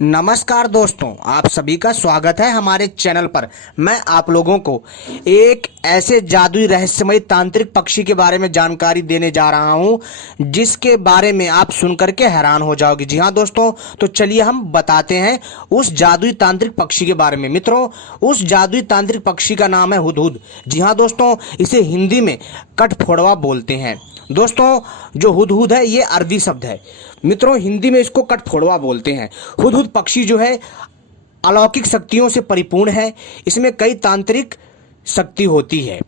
नमस्कार दोस्तों, आप सभी का स्वागत है हमारे चैनल पर। मैं आप लोगों को एक ऐसे जादुई रहस्यमय तांत्रिक पक्षी के बारे में जानकारी देने जा रहा हूं जिसके बारे में आप सुनकर के हैरान हो जाओगे। जी हां दोस्तों, तो चलिए हम बताते हैं उस जादुई तांत्रिक पक्षी के बारे में। मित्रों, उस जादुई तांत्रिक पक्षी का नाम है हुदहुद। जी हां दोस्तों, इसे हिंदी में कठफोड़वा बोलते हैं। दोस्तों, जो हुदहुद है ये अरबी शब्द है। मित्रों, हिंदी में इसको कठफोड़वा बोलते हैं। हुदहुद पक्षी जो है अलौकिक शक्तियों से परिपूर्ण है। इसमें कई तांत्रिक शक्ति होती है।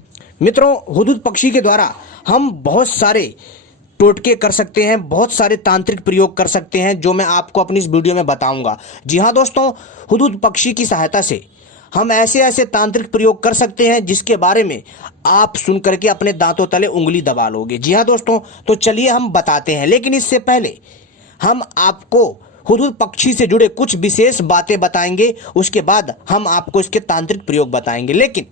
मित्रों, हुदहुद पक्षी के द्वारा हम बहुत सारे टोटके कर सकते हैं, बहुत सारे तांत्रिक प्रयोग कर सकते हैं, जो मैं आपको अपनी इस वीडियो में बताऊंगा। जी हाँ दोस्तों, हुदहुद पक्षी की सहायता से हम ऐसे ऐसे तांत्रिक प्रयोग कर सकते हैं जिसके बारे में आप सुन करके अपने दांतों तले उंगली दबा लोगे। जी हाँ दोस्तों, तो चलिए हम बताते हैं। लेकिन इससे पहले हम आपको हुदहुद पक्षी से जुड़े कुछ विशेष बातें बताएंगे, उसके बाद हम आपको इसके तांत्रिक प्रयोग बताएंगे। लेकिन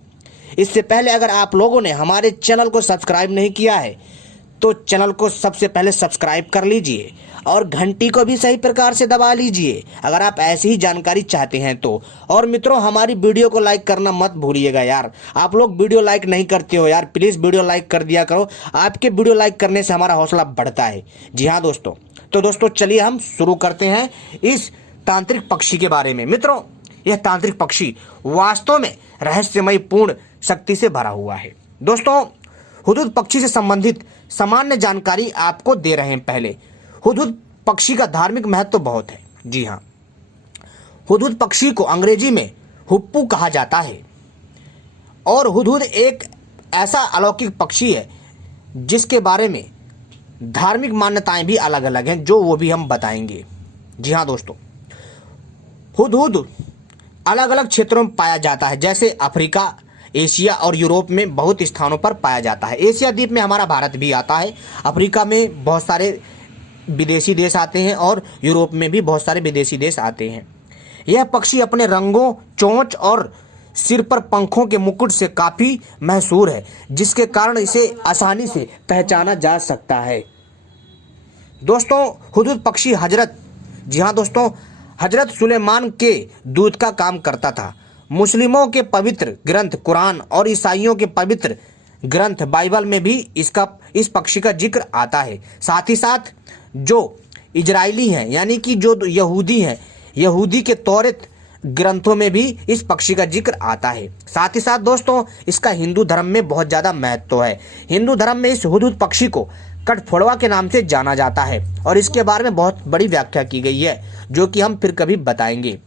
इससे पहले अगर आप लोगों ने हमारे चैनल को सब्सक्राइब नहीं किया है तो चैनल को सबसे पहले सब्सक्राइब कर लीजिए और घंटी को भी सही प्रकार से दबा लीजिए अगर आप ऐसी ही जानकारी चाहते हैं तो। और मित्रों, हमारी वीडियो को लाइक करना मत भूलिएगा यार। आप लोग वीडियो लाइक नहीं करते हो यार, प्लीज़ वीडियो लाइक कर दिया करो। आपके वीडियो लाइक करने से हमारा हौसला बढ़ता है। जी हाँ दोस्तों, तो दोस्तों चलिए हम शुरू करते हैं इस तांत्रिक पक्षी के बारे में। मित्रों, यह तांत्रिक पक्षी वास्तव में रहस्यमय पूर्ण शक्ति से भरा हुआ है। दोस्तों, हुदहुद पक्षी से संबंधित सामान्य जानकारी आपको दे रहे हैं। पहले, हुदहुद पक्षी का धार्मिक महत्व बहुत है। जी हाँ, हुदहुद पक्षी को अंग्रेजी में हुप्पू कहा जाता है और हुदहुद एक ऐसा अलौकिक पक्षी है जिसके बारे में धार्मिक मान्यताएं भी अलग अलग हैं, जो वो भी हम बताएंगे। जी हाँ दोस्तों, हुदहुद अलग अलग क्षेत्रों में पाया जाता है, जैसे अफ्रीका, एशिया और यूरोप में बहुत स्थानों पर पाया जाता है। एशिया द्वीप में हमारा भारत भी आता है। अफ्रीका में बहुत सारे विदेशी देश आते हैं और यूरोप में भी बहुत सारे विदेशी देश आते हैं। यह पक्षी अपने रंगों, चोंच और सिर पर पंखों के मुकुट से काफ़ी मशहूर है, जिसके कारण इसे आसानी से पहचाना जा सकता है। दोस्तों, हुदहुद पक्षी जी हाँ दोस्तों, हजरत सुलेमान के दूत का काम करता था। मुस्लिमों के पवित्र ग्रंथ कुरान और ईसाइयों के पवित्र ग्रंथ बाइबल में भी इस पक्षी का जिक्र आता है। साथ ही साथ जो इजरायली हैं, यानी कि जो यहूदी हैं, यहूदी के तौरात ग्रंथों में भी इस पक्षी का जिक्र आता है। साथ ही साथ दोस्तों, इसका हिंदू धर्म में बहुत ज़्यादा महत्व है। हिंदू धर्म में इस हुदहुद पक्षी को कठफोड़वा के नाम से जाना जाता है और इसके बारे में बहुत बड़ी व्याख्या की गई है, जो कि हम फिर कभी बताएंगे।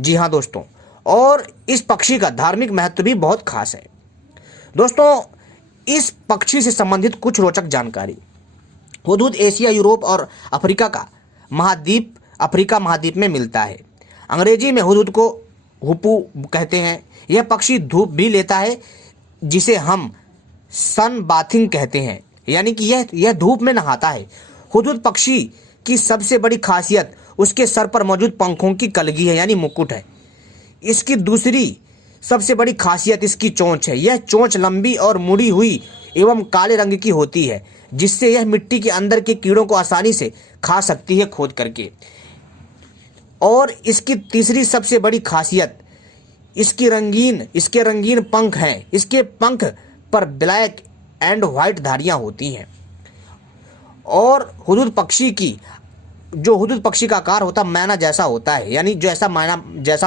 जी हाँ दोस्तों, और इस पक्षी का धार्मिक महत्व भी बहुत खास है। दोस्तों, इस पक्षी से संबंधित कुछ रोचक जानकारी। हुदहुद एशिया, यूरोप और अफ्रीका महाद्वीप में मिलता है। अंग्रेजी में हुदहुद को हुप्पू कहते हैं। यह पक्षी धूप भी लेता है, जिसे हम सन बाथिंग कहते हैं, यानी कि यह धूप में नहाता है। हुदहुद पक्षी की सबसे बड़ी खासियत उसके सर पर मौजूद पंखों की कलगी है, यानी मुकुट है। इसकी दूसरी सबसे बड़ी खासियत इसकी चोंच है। यह चोंच लंबी और मुड़ी हुई एवं काले रंग की होती है, जिससे यह मिट्टी के अंदर के कीड़ों को आसानी से खा सकती है खोद करके। और इसकी तीसरी सबसे बड़ी खासियत इसके रंगीन पंख हैं। इसके पंख पर ब्लैक एंड व्हाइट धारियां होती हैं। और हुदहुद पक्षी का आकार होता मैना जैसा होता है, यानी जैसा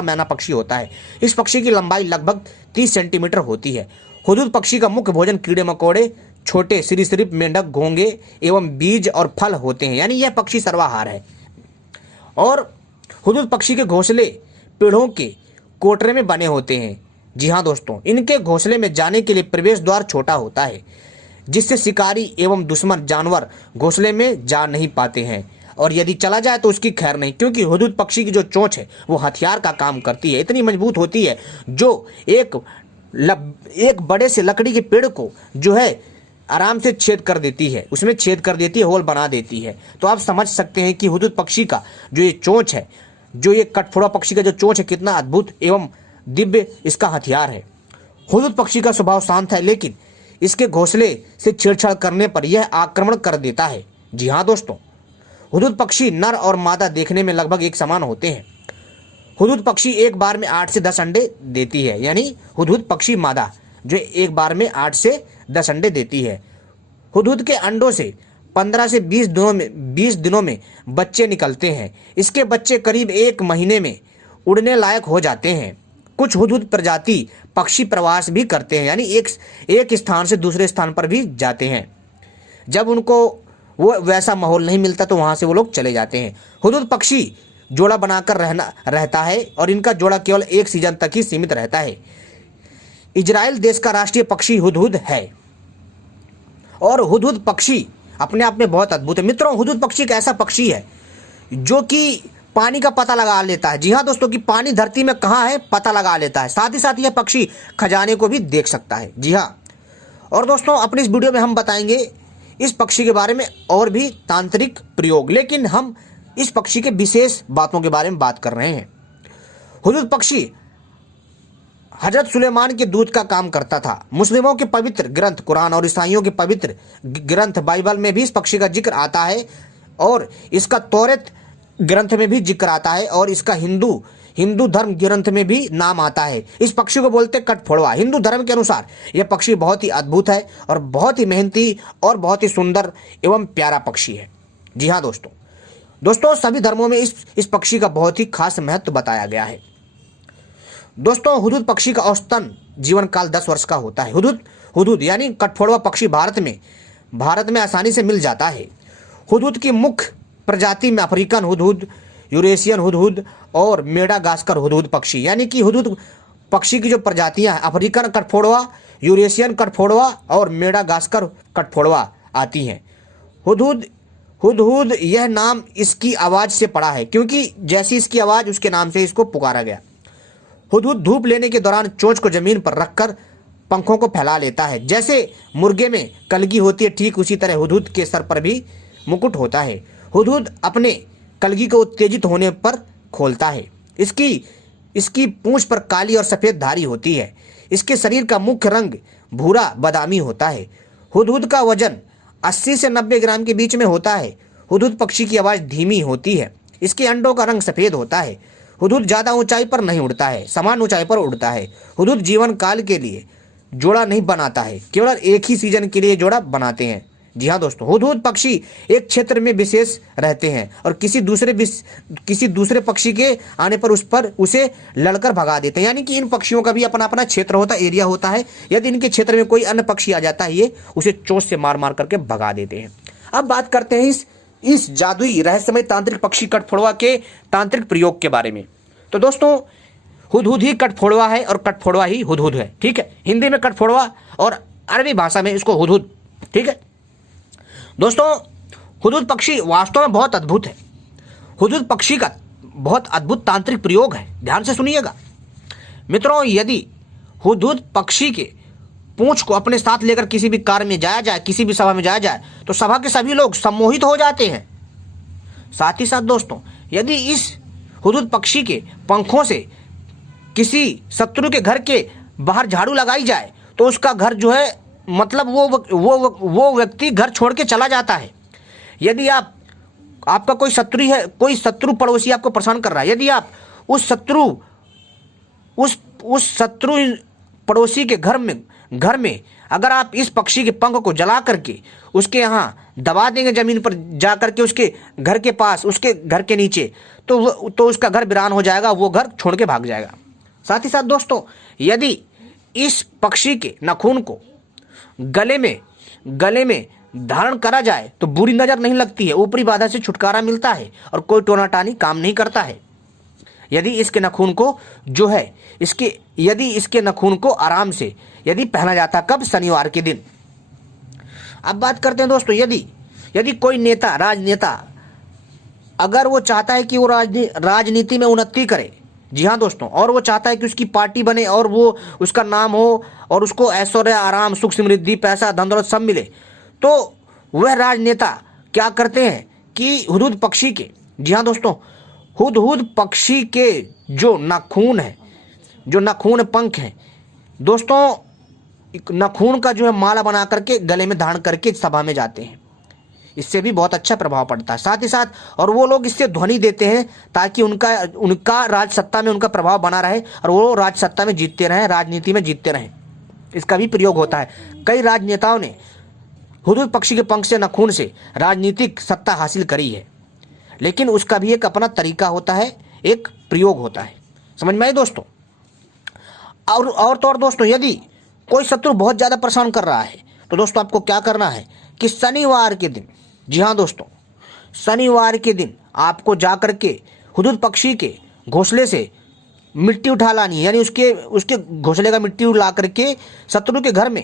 मैना पक्षी होता है। इस पक्षी की लंबाई लगभग 30 सेंटीमीटर होती है। हुदहुद पक्षी का मुख्य भोजन कीड़े मकोड़े, छोटे सरीसृप, मेंढक, घोंगे एवं बीज और फल होते हैं, यानी यह पक्षी सर्वाहार है। और हुदहुद पक्षी के घोंसले पेड़ों के कोटरे में बने होते हैं। जी हाँ दोस्तों, इनके घोंसले में जाने के लिए प्रवेश द्वार छोटा होता है, जिससे शिकारी एवं दुश्मन जानवर घोंसले में जा नहीं पाते हैं, और यदि चला जाए तो उसकी खैर नहीं, क्योंकि हुदहुद पक्षी की जो चोंच है वो हथियार का काम करती है। इतनी मजबूत होती है जो एक बड़े से लकड़ी के पेड़ को जो है आराम से छेद कर देती है, उसमें छेद कर देती है, होल बना देती है। तो आप समझ सकते हैं कि हुदहुद पक्षी का जो ये चोंच है, जो ये कठफोड़वा पक्षी का जो चोंच है, कितना अद्भुत एवं दिव्य इसका हथियार है। हुदहुद पक्षी का स्वभाव शांत है, लेकिन इसके घोंसले से छेड़छाड़ करने पर यह आक्रमण कर देता है। जी हाँ दोस्तों, हुदहुद पक्षी नर और मादा देखने में लगभग एक समान होते हैं। हुदहुद पक्षी एक बार में 8 से 10 अंडे देती है, यानी हुदहुद पक्षी मादा जो एक बार में 8 से 10 अंडे देती है। हुदहुद के अंडों से 15 से 20 दिनों में बच्चे निकलते हैं। इसके बच्चे करीब 1 महीने में उड़ने लायक हो जाते हैं। कुछ हुदहुद प्रजाति पक्षी प्रवास भी करते हैं, यानी एक स्थान से दूसरे स्थान पर भी जाते हैं। जब उनको वो वैसा माहौल नहीं मिलता तो वहाँ से वो लोग चले जाते हैं। हुदहुद पक्षी जोड़ा बनाकर रहता है और इनका जोड़ा केवल 1 सीजन तक ही सीमित रहता है। इजराइल देश का राष्ट्रीय पक्षी हुदहुद है और हुदहुद पक्षी अपने आप में बहुत अद्भुत है। मित्रों, हुदहुद पक्षी एक ऐसा पक्षी है जो कि पानी का पता लगा लेता है। जी हाँ दोस्तों, कि पानी धरती में कहाँ है पता लगा लेता है। साथ ही साथ यह पक्षी खजाने को भी देख सकता है। जी हाँ, और दोस्तों अपनी इस वीडियो में हम बताएंगे इस पक्षी के बारे में और भी तांत्रिक प्रयोग, लेकिन हम इस पक्षी के विशेष बातों के बारे में बात कर रहे हैं। हुदहुद पक्षी हजरत सुलेमान के दूत का काम करता था। मुस्लिमों के पवित्र ग्रंथ कुरान और ईसाइयों के पवित्र ग्रंथ बाइबल में भी इस पक्षी का जिक्र आता है और इसका तौरेत ग्रंथ में भी जिक्र आता है और इसका हिंदू धर्म ग्रंथ में भी नाम आता है। इस पक्षी को बोलते कठफोड़वा। हिंदू धर्म के अनुसार यह पक्षी बहुत ही अद्भुत है और बहुत ही मेहनती और बहुत ही सुंदर एवं प्यारा पक्षी है। जी हाँ दोस्तों सभी धर्मों में इस पक्षी का बहुत ही खास महत्व बताया गया है। दोस्तों हुदहुद पक्षी का औसतन जीवन काल 10 वर्ष का होता है। हुदहुद यानी कठफोड़वा पक्षी भारत में आसानी से मिल जाता है। हुदहुद की मुख्य प्रजाति में अफ्रीकन हुदहुद, यूरेशियन हुदहुद और मेडागास्कर हुदहुद पक्षी, यानी कि हुदहुद पक्षी की जो प्रजातियां हैं अफ्रीकन कठफोड़वा, यूरेशियन कठफोड़वा और मेडागास्कर कठफोड़वा आती हैं। हुदहुद यह नाम इसकी आवाज़ से पड़ा है, क्योंकि जैसी इसकी आवाज़ उसके नाम से इसको पुकारा गया। हुदहुद धूप लेने के दौरान चोंच को जमीन पर रखकर पंखों को फैला लेता है। जैसे मुर्गे में कलगी होती है, ठीक उसी तरह हुदहुद के सर पर भी मुकुट होता है। हुदहुद अपने कलगी को उत्तेजित होने पर खोलता है। इसकी पूंछ पर काली और सफ़ेद धारी होती है। इसके शरीर का मुख्य रंग भूरा बादामी होता है। हुदहुद का वजन 80 से 90 ग्राम के बीच में होता है। हुदहुद पक्षी की आवाज़ धीमी होती है। इसके अंडों का रंग सफ़ेद होता है। हुदहुद ज़्यादा ऊंचाई पर नहीं उड़ता है, समान ऊंचाई पर उड़ता है। हुदहुद जीवन काल के लिए जोड़ा नहीं बनाता है, केवल एक ही सीजन के लिए जोड़ा बनाते हैं। जी हाँ दोस्तों, हुदहुद पक्षी एक क्षेत्र में विशेष रहते हैं और किसी दूसरे पक्षी के आने पर उसे लड़कर भगा देते हैं। यानी कि इन पक्षियों का भी अपना अपना क्षेत्र होता है, एरिया होता है। यदि इनके क्षेत्र में कोई अन्य पक्षी आ जाता है ये उसे चोंच से मार मार करके भगा देते हैं। अब बात करते हैं इस जादुई रहस्यमय तांत्रिक पक्षी कठफोड़वा के तांत्रिक प्रयोग के बारे में। तो दोस्तों हुदहुद ही कठफोड़वा है और कठफोड़वा ही हुदहुद है। ठीक है, हिंदी में कठफोड़वा और अरबी भाषा में इसको हुदहुद। ठीक है दोस्तों, हुदहुद पक्षी वास्तव में बहुत अद्भुत है। हुदहुद पक्षी का बहुत अद्भुत तांत्रिक प्रयोग है, ध्यान से सुनिएगा मित्रों। यदि हुदहुद पक्षी के पूंछ को अपने साथ लेकर किसी भी कार्य में जाया जाए, किसी भी सभा में जाया जाए, तो सभा के सभी लोग सम्मोहित हो जाते हैं। साथ ही साथ दोस्तों यदि इस हुदहुद पक्षी के पंखों से किसी शत्रु के घर के बाहर झाड़ू लगाई जाए तो उसका घर जो है मतलब वो व्यक्ति घर छोड़ के चला जाता है। यदि आपका कोई शत्रु पड़ोसी आपको परेशान कर रहा है, यदि आप उस शत्रु पड़ोसी के घर में अगर आप इस पक्षी के पंख को जला करके उसके यहाँ दबा देंगे जमीन पर जा करके उसके घर के पास, उसके घर के नीचे, तो उसका घर वीरान हो जाएगा, वो घर छोड़ के भाग जाएगा। साथ ही साथ दोस्तों यदि इस पक्षी के नाखून को गले में धारण करा जाए तो बुरी नजर नहीं लगती है, ऊपरी बाधा से छुटकारा मिलता है और कोई टोनाटानी काम नहीं करता है। यदि इसके नाखून को आराम से पहना जाता, कब? शनिवार के दिन। अब बात करते हैं दोस्तों, यदि कोई राजनेता अगर वो चाहता है कि वो राजनीति में उन्नति करे, जी हाँ दोस्तों, और वो चाहता है कि उसकी पार्टी बने और वो उसका नाम हो और उसको ऐश्वर्य, आराम, सुख, समृद्धि, पैसा, धन दौलत सब मिले, तो वह राजनेता क्या करते हैं कि हुदहुद पक्षी के, जी हाँ दोस्तों, हुदहुद पक्षी के जो नाखून पंख हैं दोस्तों, नाखून का जो है माला बना करके गले में धारण करके सभा में जाते हैं। इससे भी बहुत अच्छा प्रभाव पड़ता है। साथ ही साथ और वो लोग इससे ध्वनि देते हैं ताकि उनका राज सत्ता में उनका प्रभाव बना रहे और वो राज सत्ता में जीतते रहें, राजनीति में जीतते रहें। इसका भी प्रयोग होता है। कई राजनेताओं ने हुदहुद पक्षी के पंख से नखून से राजनीतिक सत्ता हासिल करी है, लेकिन उसका भी एक अपना तरीका होता है, एक प्रयोग होता है। समझ में आए दोस्तों? और तो और दोस्तों, यदि कोई शत्रु बहुत ज़्यादा परेशान कर रहा है तो दोस्तों आपको क्या करना है कि शनिवार के दिन, जी हाँ दोस्तों, शनिवार के दिन आपको जा कर के हुदहुद पक्षी के घोंसले से मिट्टी उठा लानी है, यानी उसके घोंसले का मिट्टी ला करके शत्रु के घर में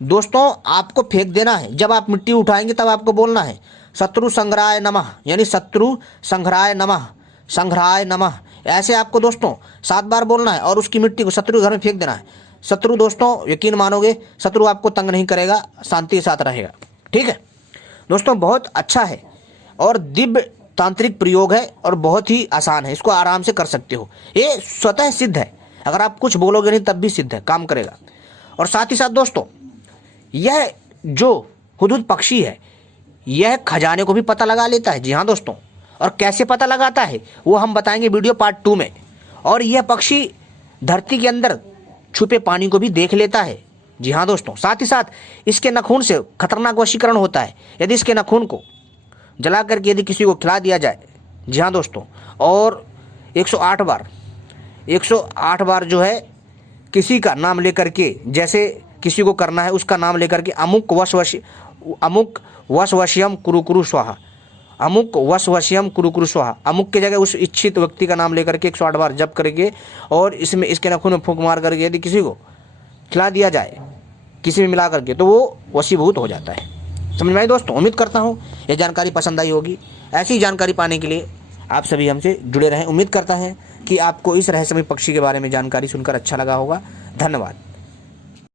दोस्तों आपको फेंक देना है। जब आप मिट्टी उठाएंगे तब आपको बोलना है शत्रु संग्रहाय नमः, यानी शत्रु संग्रहाय नमः, संग्रहाय नमः, ऐसे आपको दोस्तों 7 बार बोलना है और उसकी मिट्टी को शत्रु के घर में फेंक देना है। शत्रु दोस्तों, यकीन मानोगे, शत्रु आपको तंग नहीं करेगा, शांति के साथ रहेगा। ठीक है दोस्तों, बहुत अच्छा है और दिव्य तांत्रिक प्रयोग है और बहुत ही आसान है, इसको आराम से कर सकते हो। ये स्वतः सिद्ध है, अगर आप कुछ बोलोगे नहीं तब भी सिद्ध है, काम करेगा। और साथ ही साथ दोस्तों, यह जो हुदहुद पक्षी है यह खजाने को भी पता लगा लेता है। जी हाँ दोस्तों, और कैसे पता लगाता है वो हम बताएंगे वीडियो पार्ट 2 में। और यह पक्षी धरती के अंदर छुपे पानी को भी देख लेता है। जी हाँ दोस्तों, साथ ही साथ इसके नाखून से खतरनाक वशीकरण होता है। यदि इसके नाखून को जला करके यदि किसी को खिला दिया जाए, जी हाँ दोस्तों, और 108 बार जो है किसी का नाम लेकर के, जैसे किसी को करना है उसका नाम लेकर के अमुक वशवश्यम कुरु स्वाहा, अमुक वशवश्यम कुरु स्वाहा, अमुक के जगह उस इच्छित व्यक्ति का नाम लेकर के 108 बार जप करके और इसमें इसके नाखून में फूंक मार करके यदि किसी को खिला दिया जाए किसी में मिला करके, तो वो वशीभूत हो जाता है। समझ में आई दोस्तों? उम्मीद करता हूँ ये जानकारी पसंद आई होगी। ऐसी जानकारी पाने के लिए आप सभी हमसे जुड़े रहें। उम्मीद करता है कि आपको इस रहस्यमय पक्षी के बारे में जानकारी सुनकर अच्छा लगा होगा। धन्यवाद।